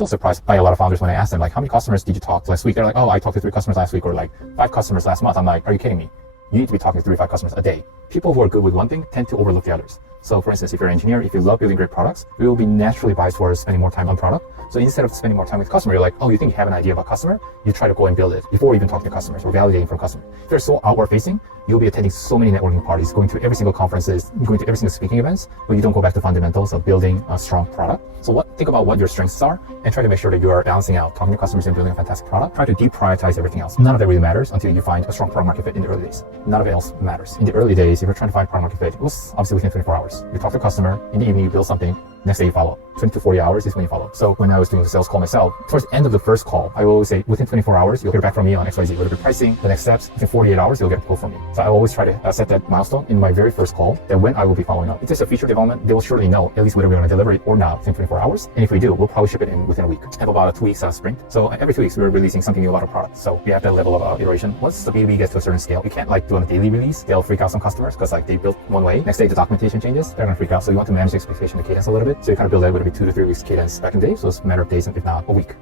still surprised by a lot of founders when I ask them, like, how many customers did you talk to last week? They're like, oh, I talked to 3 customers last week, or like 5 customers last month. I'm like, are you kidding me? You need to be talking to 3 to 5 customers a day. People who are good with one thing tend to overlook the others. So for instance, if you're an engineer, if you love building great products, you will be naturally biased towards spending more time on product. So instead of spending more time with customer, you're like, oh, you think you have an idea about customer? You try to go and build it before even talking to customers or validating from customers. If you're so outward facing, you'll be attending so many networking parties, going to every single conferences, going to every single speaking events, but you don't go back to fundamentals of building a strong product. So think about what your strengths are and try to make sure that you are balancing out talking to customers and building a fantastic product. Try to deprioritize everything else. None of that really matters until you find a strong product market fit in the early days. None of it else matters. In the early days, if you're trying to find product market fit, it was obviously within 24 hours. You talk to a customer, in the evening you build something, next day you follow. 20 to 40 hours is when you follow. So when I was doing the sales call myself, towards the end of the first call, I will always say, within 24 hours, you'll hear back from me on XYZ, whatever pricing, the next steps. Within 48 hours, you'll get a quote from me. So I always try to set that milestone in my very first call, that when I will be following up. If it's a feature development, they will surely know at least whether we're going to deliver it or not within 24 hours. And if we do, we'll probably ship it within a week. I have about a 2 weeks sprint. So every 2 weeks, we're releasing something new about our product. So we have that level of iteration. Once the BB gets to a certain scale, you can't like do on a daily release. They'll freak out some customers because like they built one way. Next day, the documentation changes. They're going to freak out. So you want to manage the expectation, the cadence a little bit. So you kind of build that with every 2 to 3 weeks cadence back in the day. So it's a matter of days and if not a week.